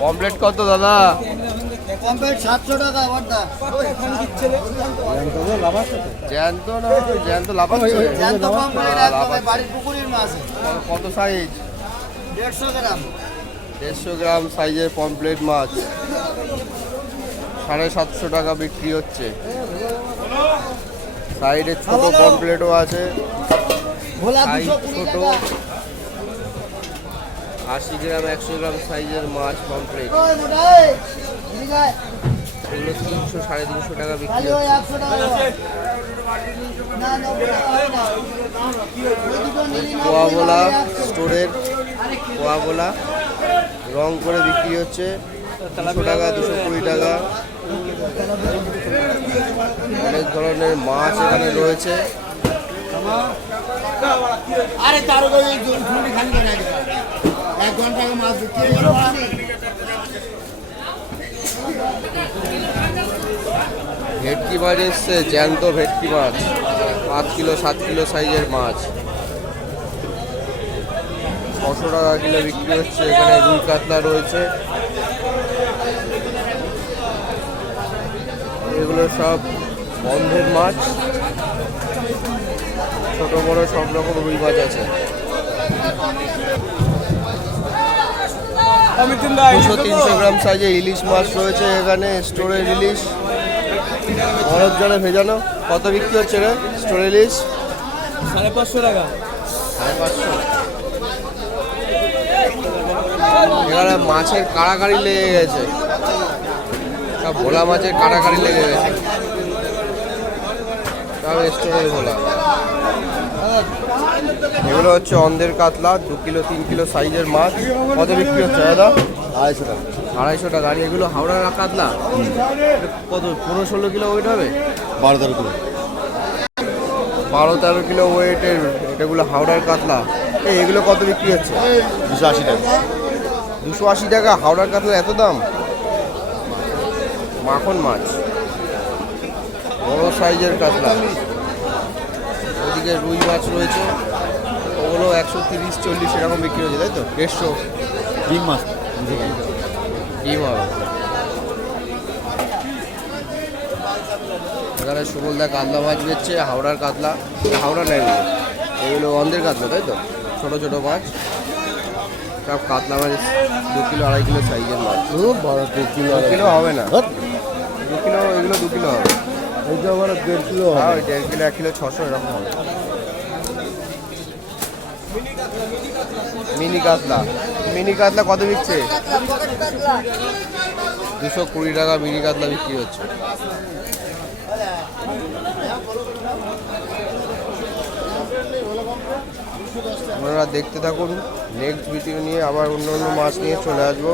Pomfret কত দাদা? Pomfret 700 টাকা বড়দা। জ্যান্ত না জ্যান্ত লাফাচ্ছে? জ্যান্ত পমপ্লেট একদম বাড়ির পুকুরের মাছ। কত সাইজ? 150 গ্রাম। 150 গ্রাম সাইজের পমপ্লেট মাছ 750 টাকা বিক্রি হচ্ছে। সাইডে ছোট পমপ্লেটও আছে, ভোলা সাইজ 220 ছোট। টাকা। 80 গ্রাম 100 গ্রাম সাইজের মাছ পমপ্লেট, ওই মোটাই ঠিক আছে। এগুলো 300 350 টাকা বিক্রি খালি ওই হচ্ছে। 100 টাকা। না 90 টাকা হয় না। ওই দুটো নিলি না। কোয়াবোলা স্টোরের কোয়াবোলা রং করে বিক্রি হচ্ছে 200 টাকা 220 টাকা। অনেক ধরনের মাছ এখানে রয়েছে। আরে তার ওই ঝুড়ি খালি করে রাখবে। 1 ঘন্টা আগে মাছ বিক্রি হয়ে গেল। ভেটকি মাছ এসছে, জ্যান্ত ভেটকি মাছ 5 কিলো 7 কিলো সাইজের মাছ 600 টাকা কিলো বিক্রি হচ্ছে। এখানে রুই কাতলা রয়েছে, এগুলো সব বন্ধের মাছ, ছোট বড় সব রকম রুই মাছ আছে। 200-300 গ্রাম সাইজে ইলিশ মাছ রয়েছে এখানে, স্টোরের ইলিশ বরফ জলে ভেজানো। কত বিক্রি হচ্ছে রে স্টোর ইলিশ? 550 টাকা। 550। এখানে মাছের কাড়াকাড়ি লেগে গেছে, সব ভোলা মাছের কাড়াকাড়ি লেগে গেছে, সব স্টোরের ভোলা। এগুলো হচ্ছে অন্ধের কাতলা 2 কিলো 3 কিলো সাইজের মাছ। কত বিক্রি হচ্ছে দাদা? 250 টাকা। 250 টাকা। আর এগুলো হাওড়ার কাতলা কত 15-16 কিলো ওয়েট হবে? 12-13 কিলো। 12-13 কিলো ওয়েটের এটাগুলো হাওড়ার কাতলা। এগুলো কত বিক্রি হচ্ছে? 280 টাকা। 280 টাকা। হাওড়ার কাতলা এত দাম? মাখন মাছ, বড় সাইজের কাতলা। ওদিকে রুই মাছ রয়েছে, ওগুলো 130-40 এরকম বিক্রি হচ্ছে, তাই তো? 150 ডিম মাছ। ডিম হবে। এখানে সুবলদা কাতলা মাছ বেচছে, হাওড়ার কাতলা। হাওড়া নেই, এগুলো অন্ধের কাতলা, তাই তো? ছোট ছোট মাছ সব কাতলা মাছ 2 কিলো 2.5 কিলো সাইজের মাছ। 2 কিলো 2 কিলো হবে না, 2 কিলো, এগুলো 2 কিলো হবে। এইটা আবার 1.5 কিলো হ্যাঁ, হবে। ওই 1.5 কিলো 1 কিলো 600 এরকম হবে। মিনি কাতলা, মিনি কাতলা কত বিকছে? 220 টাকা মিনি কাতলা বিক্রি হচ্ছে। আপনারা দেখতে থাকুন, নেক্সট ভিডিও নিয়ে আবার অন্য অন্য মাছ নিয়ে চলে আসবো।